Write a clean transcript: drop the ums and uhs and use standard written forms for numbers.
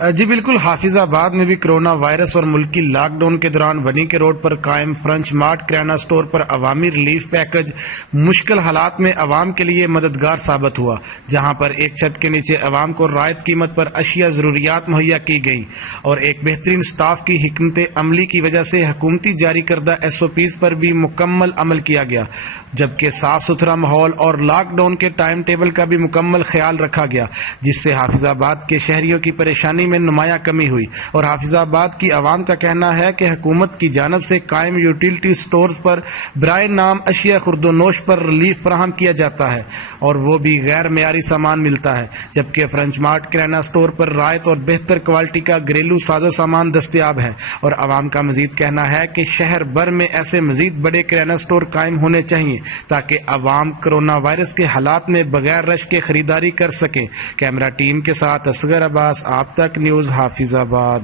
جی بالکل، حافظ آباد میں بھی کرونا وائرس اور ملکی لاک ڈاؤن کے دوران بنی کے روڈ پر قائم فرنچ مارٹ کریانہ سٹور پر عوامی ریلیف پیکج مشکل حالات میں عوام کے لیے مددگار ثابت ہوا، جہاں پر ایک چھت کے نیچے عوام کو رعایت قیمت پر اشیاء ضروریات مہیا کی گئیں اور ایک بہترین سٹاف کی حکمت عملی کی وجہ سے حکومتی جاری کردہ SOPs پر بھی مکمل عمل کیا گیا، جبکہ صاف ستھرا ماحول اور لاک ڈاؤن کے ٹائم ٹیبل کا بھی مکمل خیال رکھا گیا، جس سے حافظ آباد کے شہریوں کی پریشانی میں نمایاں کمی ہوئی۔ اور حافظ آباد کی عوام کا کہنا ہے کہ حکومت کی جانب سے قائم یوٹیلٹی سٹورز پر برائے نام اشیاء خورد و نوش پر ریلیف فراہم کیا جاتا ہے اور وہ بھی غیر معیاری سامان ملتا ہے، جبکہ فرنچ مارٹ کریانہ سٹور پر رعایت اور بہتر کوالٹی کا گھریلو ساز و سامان دستیاب ہے۔ اور عوام کا مزید کہنا ہے کہ شہر بھر میں ایسے مزید بڑے کریانہ سٹور قائم ہونے چاہیے تاکہ عوام کرونا وائرس کے حالات میں بغیر رش کے خریداری کر سکیں۔ کیمرہ ٹیم کے ساتھ اصغر عباس، آپ تک نیوز، حافظ آباد۔